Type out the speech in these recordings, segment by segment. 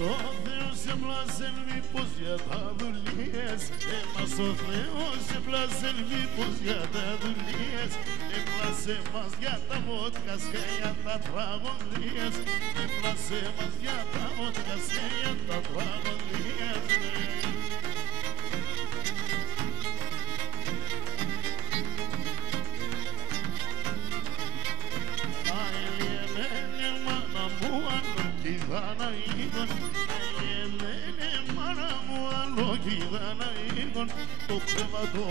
ο Θεός έπλασε μήπως για τα δουλειές. Μας ο Θεός έπλασε μήπως για τα δουλειές. Έπλασε μας για τα βότκας και για τα τραγωδίες. Έπλασε μας για τα βότκας και για τα τραγωδίες. Το χρέμα το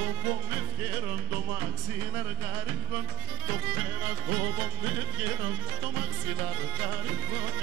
με φιέρον το μαξιλαργάρικον. Το χρέμα το με φιέρον το μαξιλαργάρικον.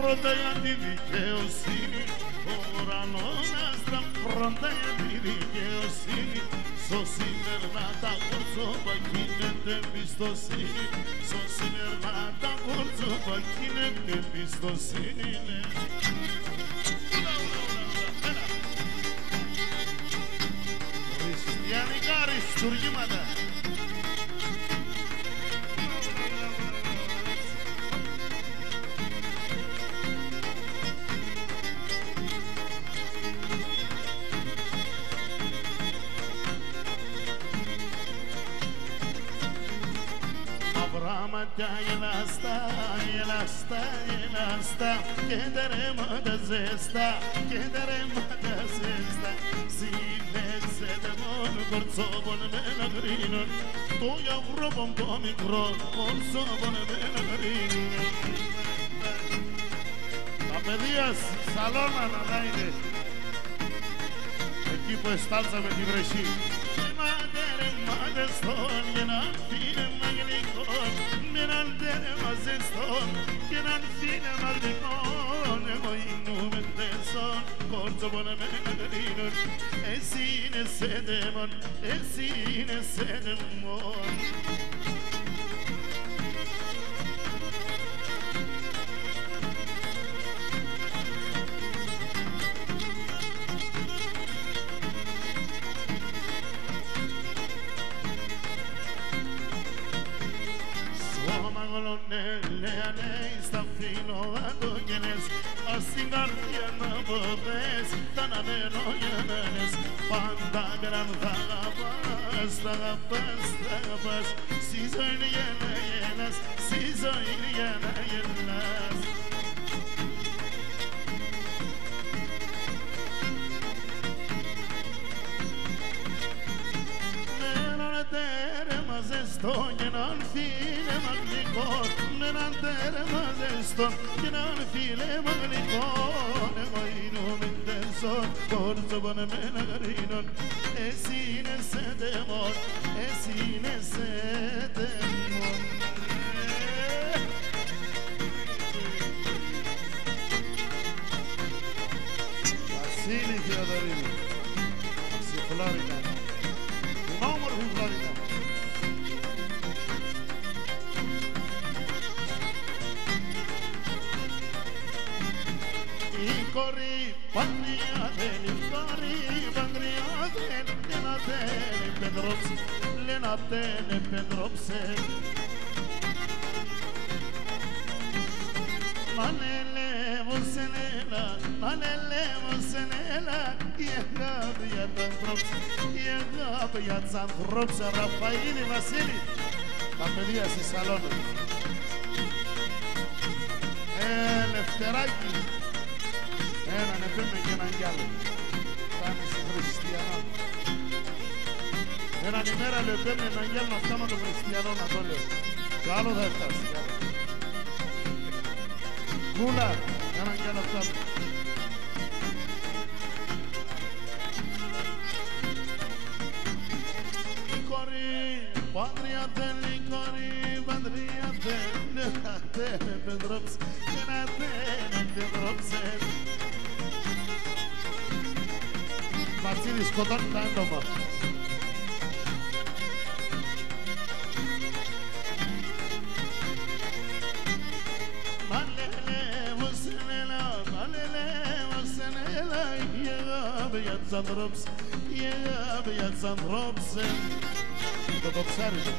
Πρώτα για τη δικαιοσύνη, ουρανόνα πρώτα για τη δικαιοσύνη. Στο σημερινά τα κορτσόπα γίνεται εμπιστοσύνη. Στο σημερινά τα κορτσόπα γίνεται εμπιστοσύνη. Χριστιανικά αριστούργηματα. Γελαστά, γελαστά, γελαστά και τα ρέματα ζεστά, και τα ρέματα ζεστά. Συνέσετε μόνο κορτσόπον με ένα γκρίνον, το γιαυρόπον το μικρό κορτσόπον με ένα γκρίνον. Τα παιδιά σαλόνα να είναι εκεί που εστάλσαμε τη βρεσή. Ρεμάτε, ρεμάτε στον για να φύγε μαγνητόν. Έναν τέρμα ζεστόν και έναν φίλε μαγνητόν. Εγώ ήμουν τέσσον κορτσόπον με ένα γκρίνον. Εσύ είναι σέντεμον, εσύ είναι σέντεμον. Στα φιλογατογενές, ως την καρδιά να μπορείς, τα αναμενογενές. Πάντα μεραν θα αγαπάς, θα αγαπάς, θα αγαπάς. Στη ζωή για να γελάς, στη ζωή για να γελάς. Ζεστό και έναν φίλε μαγνητικό, με έναν τέρμα ζεστό και έναν φίλε μαγνητικό. Εγώ ήμουν τέσσον κορτσόπον με ένα γκρίνον. Εσύ είναι σέντεμον, εσύ είναι σέντεμον. Βασίλη Θεοδωρίδη, στη Φλόρινα, την όμορφη Φλόρινα. Corri, pangria del corri, pangria del lenatene Pedrops, lenatene Pedropse. Manele musenela, manele musenela, yegab yatantrops, yegab yatantrops. Ραφαΐλη Βασίλη, τα παιδιά στη σαλόνα. Λευτεράκι. Έναν επέμε και έναν κι άλλο. Φτάνει στο χριστιανό. Έναν ημέρα λέω επέμε έναν κι άλλο να φτάμε το χριστιανό να το λέω. Το άλλο θα φτάσει. Κούλα, έναν κι άλλο φτάμε. Μαύρη σκοτώνει τα έντομα. Zandrops, ja Zandropsen. To poprzary, to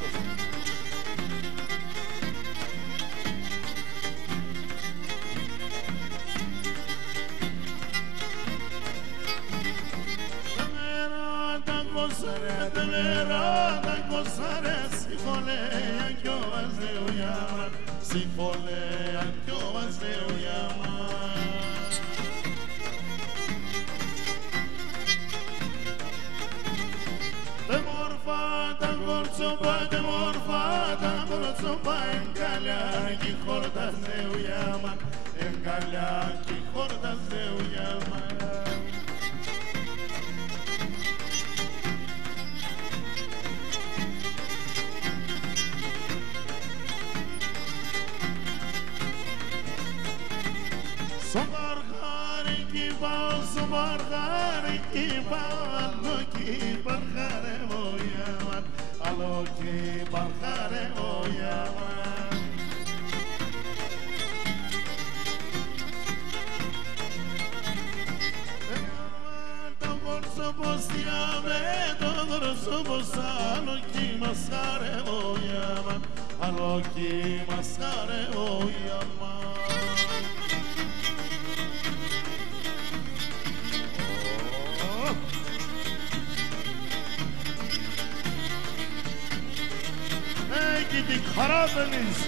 Karadeniz,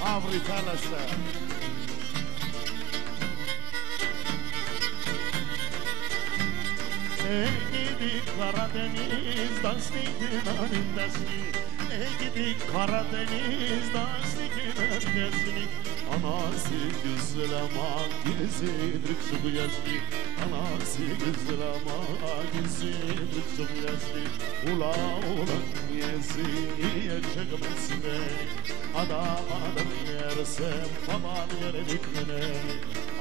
Mavri θάλασσα. Gidi Karadeniz, dasnikin önündesini. Gidi Karadeniz, dasnikin önündesini. Anası güzel ama gezirik su yaşlı. Anası güzel ama gezirik su yaşlı. Ula ula niyesi çekmesin beni. Adam yerse baban yere dikmene.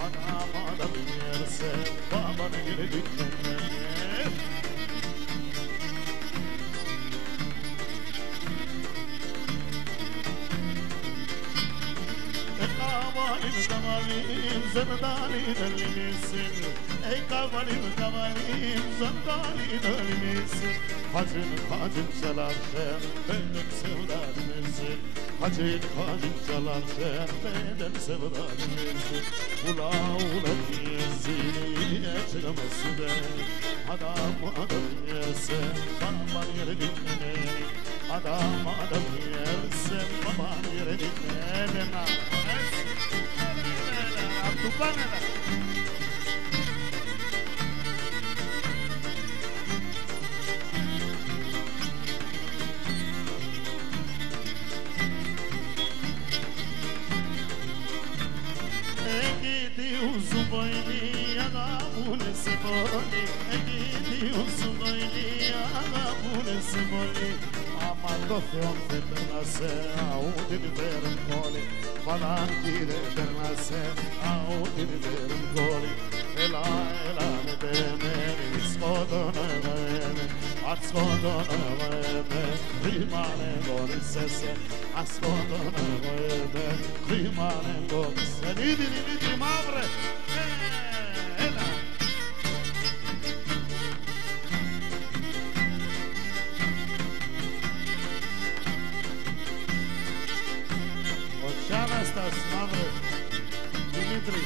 Adam yerse baban yere dikmene. Kavalim zırdali dönmüşsün. Ey kavalim zırdali dönmüşsün. Hacın çalarken benim sevdalımsın. Hacın çalarken benim sevdalımsın. Ula niyesini çıkamazsın beni. Adam yerse baban yere dikmene. Adam yerse baban yere dikmene. Tupanela. Egidi uzuboyli agabune seboli. Egidi uzuboyli agabune seboli. Amando feon fetnase aude biberum coli. Falan gire bernase aude biberum coli. Ela ne bene skodona vene. Askodona vene. Rimane gori sese. Askodona vene. Rimane gori sese. Nidi mavre. Ela. Στας μαύρε, Δημήτρη.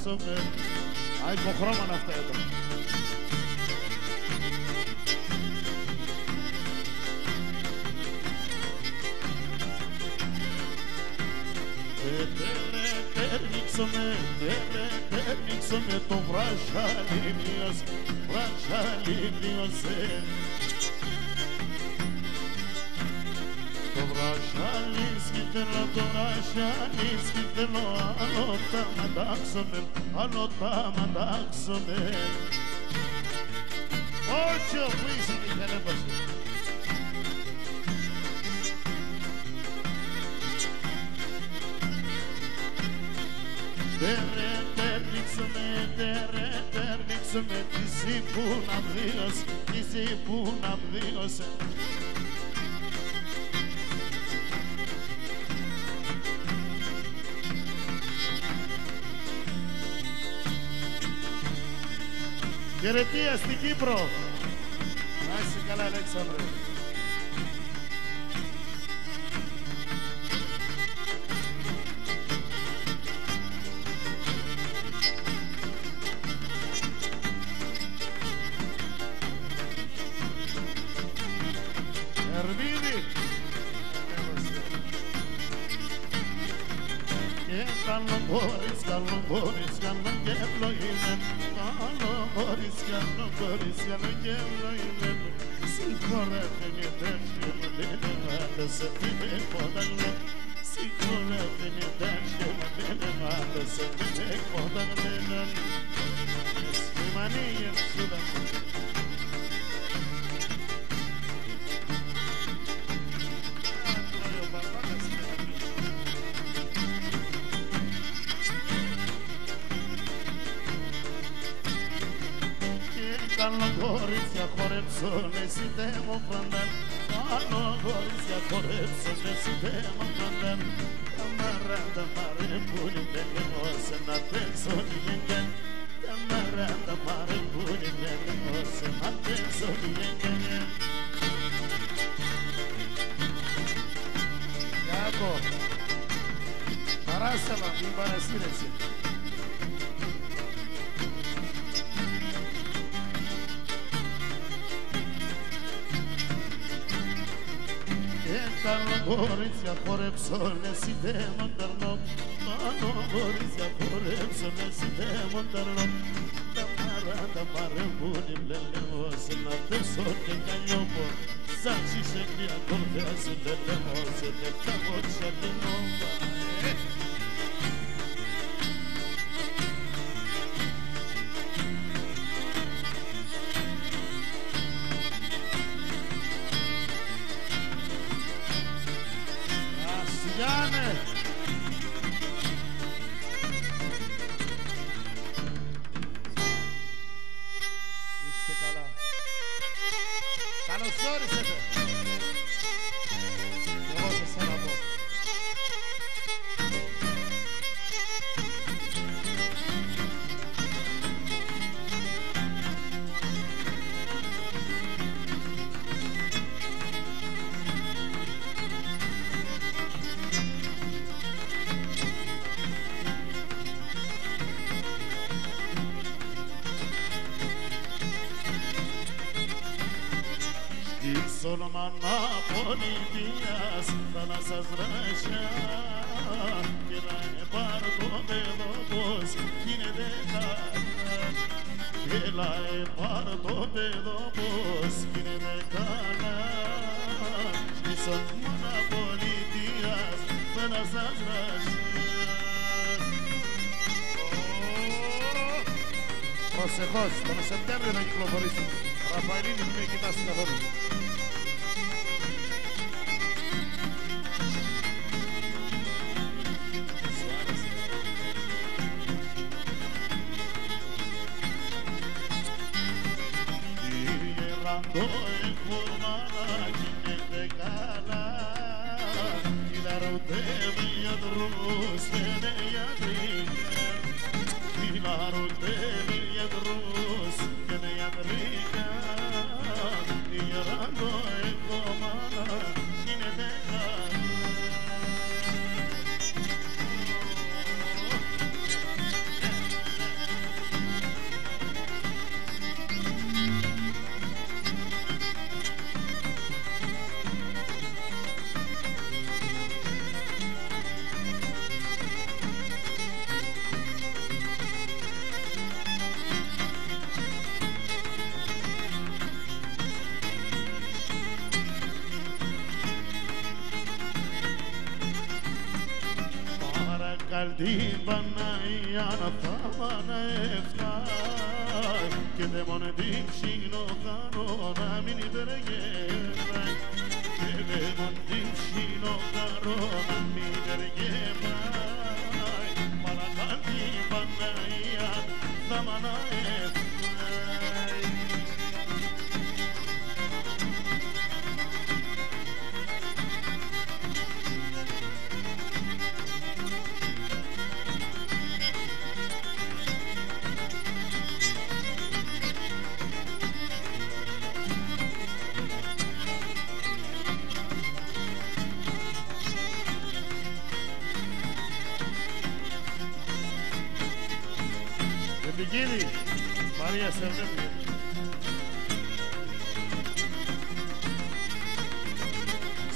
αντάξομαι. Α, υποχρώμα να αυτά εδώ. Τέρνιξομαι το βρασαλίμνιος, το βρασαλίσκι θέλω, το βρασαλίσκι θέλω, άλλο τα μαντάξομαι, άλλο τα μαντάξομαι. Όχι ο πλήσι και καλέμπασε. Τέρνιξομαι, τι που να βδίωσε. Χαιρετία στην Κύπρο. Να είσαι καλά, Αλέξανδρε. Κορίτσια χορέψουν, εσύ δεν μου φραντάν. Άλλο κορίτσια χορέψουν, εσύ δεν μου φραντάν. Καμαράντα μάρε πουλι πέλεμος να πέσω λιγέγγεν. Καμαράντα μάρε πουλι πέλεμος να πέσω λιγέγγεν. Γιάκο, παράσαλα, μην παρασύρεσαι. Κορίτσια χορέψουν, εσύ δεν μονταρνώ. Πάνω κορίτσια χορέψουν, εσύ δεν μονταρνώ. Τα μαράντα παρεμβούνι λελεμός να πέσω και καλιόπο. Σαν τσισεκρία κορδέας λελεμός δεν τα βότσια λινόμba. όνομα Ναπολιτίας θα να σας ράσια και να πάρω το παιδόπος γίνεται καλά και να πάρω το παιδόπος γίνεται καλά στις όνομα Ναπολιτίας θα να σας ράσια. Προσεχώς, τον Σεπτέμβριο να κυκλοφορήσει. Ραφαηλίνη που με κοιτάς καθόλου. Κύριε Ραντό, εκφορμάνα γίνεται καλά κι να ρωτεύει γιατρούς και είναι γιατρικά κι να ρωτεύει γιατρούς και είναι γιατρικά. Ραντό την Παναγία θα παναεφτάει και δε μόνο την ψήνω κάνω να μην υπεργεύει και δε μόνο την ψήνω κάνω να μην υπεργεύει παρακά την Παναγία θα παναεφτάει. Γύρι, Μαρία Σερνέπη.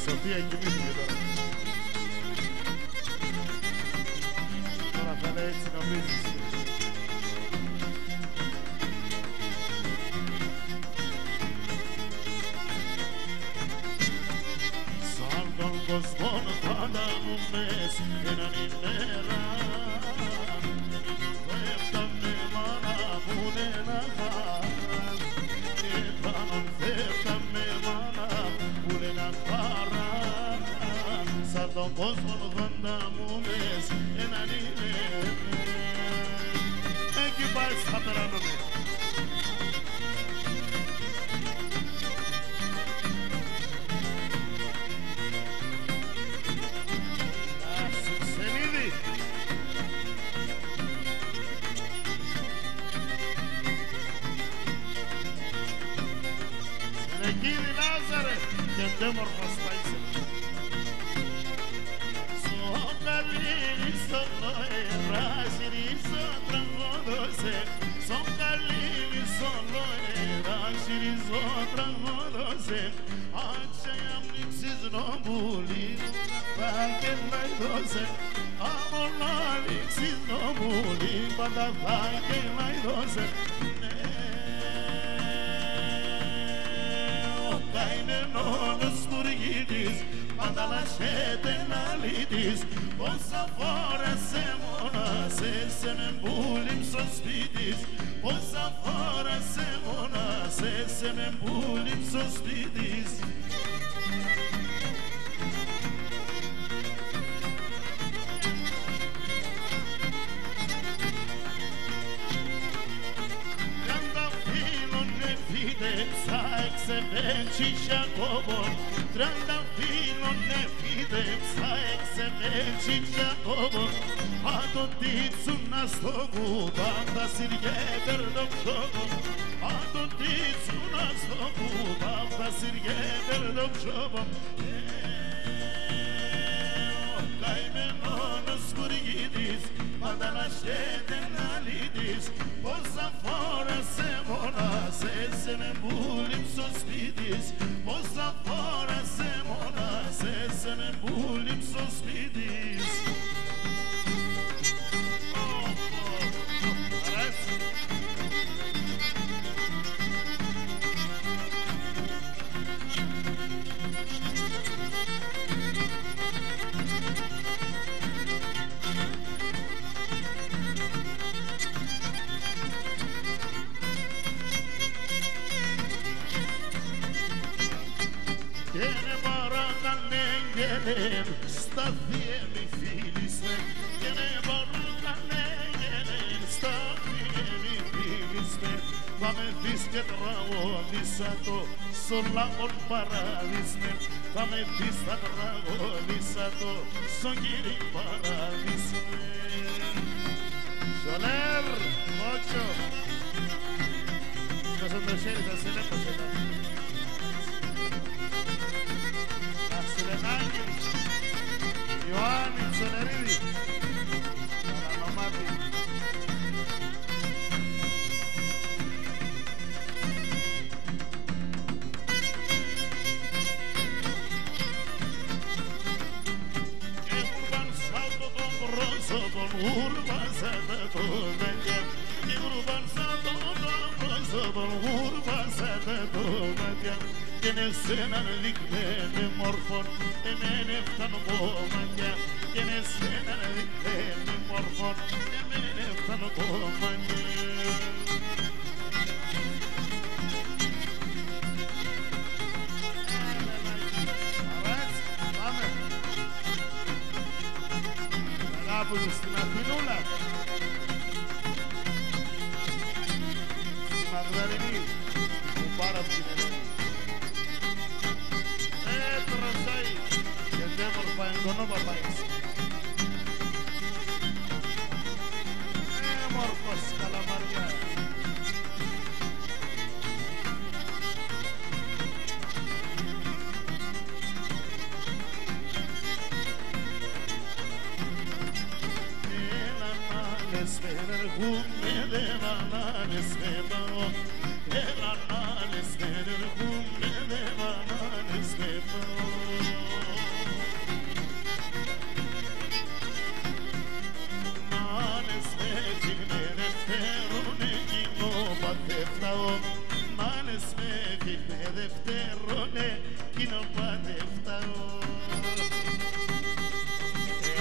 Σοφία κοιμήθηκε τώρα. Τώρα θα λέει έτσι νομίζεις. Σαν τον κόσμο πάντα μου μες έναν ημέρα τον κόσμο πάντα μου μες έναν ημέρα εκεί πάει στα περάνομαι. Σενίδη Σενεκίδη Λάζαρε και τέμορφα σπάισε son καλύβι solo era σιριζό τραγόδωσε άξια μνήξεις νομπούλη θα και να δώσε αμόλα λήξεις νομπούλη πάντα θα και να δώσε ο καημένος σπουργίτης πάντα λασχέται να λύτης πόσα φορά σε μονάσες σε με μπούλιμ στο σπίτης πόσα φορά σε μονάσες σε με μπούλιμ στο σπίτης. Εξεβέντσια κόμπον, τρανταφύλων εφίδεψα εξεβέντσια κόμπον άτο τίτσουνα στο κούτα τα σιριέτερ το ψόκον άτο τίτσουνα στο κούτα τα σιριέτερ το ψόκον ο καημένος σκουργίτης πάντα λασχέται να λύτης πόσα φορά σε μονάσες σε με μπούλιμ στο σπίτης πόσα φορά σε μονάσες σε με μπούλιμ στο σπίτης. Σταθιέ μη φίλισμε και ναι μπορώ κανέναν σταθιέ μη φίλισμε θα με δεις και τραγωδίσα το στον λαόν παράδεισμε θα με δεις θα τραγωδίσα το στον κύρι παράδεισμε. Σολέρ, μότσο θα το χέρι θα σε λέω σε τα Ασυλενάκη Ιωάννη Ψωνερίδη Παρανομάτη Κούρβαν σάλτο τον πρόσωπον ουρβάσατε το δέντια Κούρβαν σάλτο τον πρόσωπον ουρβάσατε το έναν δείχνε μόρφων, εμένα φτάνω κομμάτια. Και με σένα δείχνε μόρφων, εμένα φτάνω κομμάτια. Στην Αθηνούλα, στη Μαγδαληνή, που πάρα από την Ελένη. Τρασάει και τέμορφα εγγονό παπάης. Μόρφος καλαμαριά.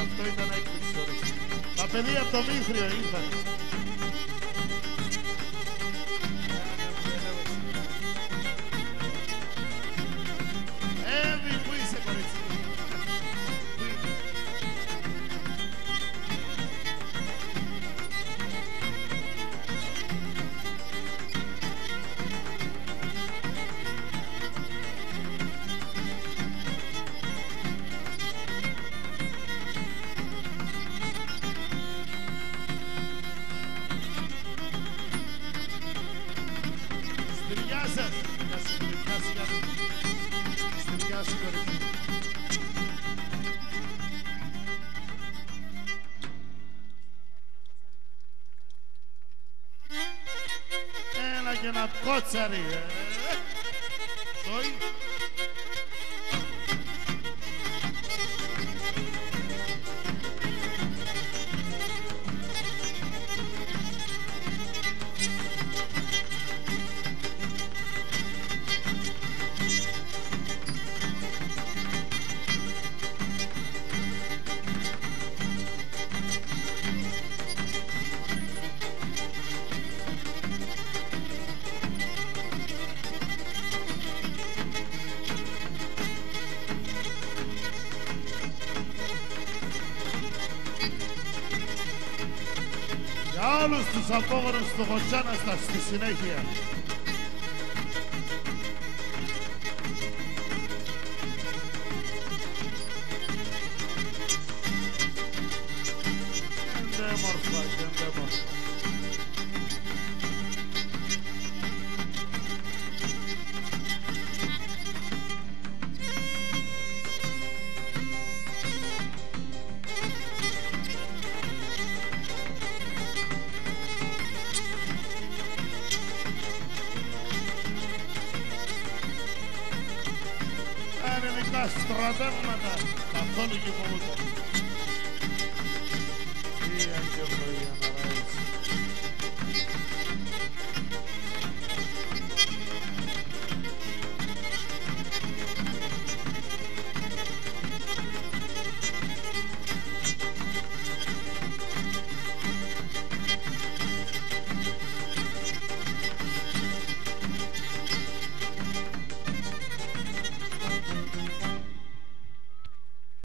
Αυτό ήταν έκπληξη όρεξη. Τα παιδιά από το Μήθριο ήρθαν. Εύη, πού είσαι κορίτσι? Έλα και ένα κότσαρι. Σόι. Για όλους τους απόγονους του Χωτσάναστα στη συνέχεια. Εντέμορφα, εντέμορφα. Στρατεύματα καθόλου και φοβούνται.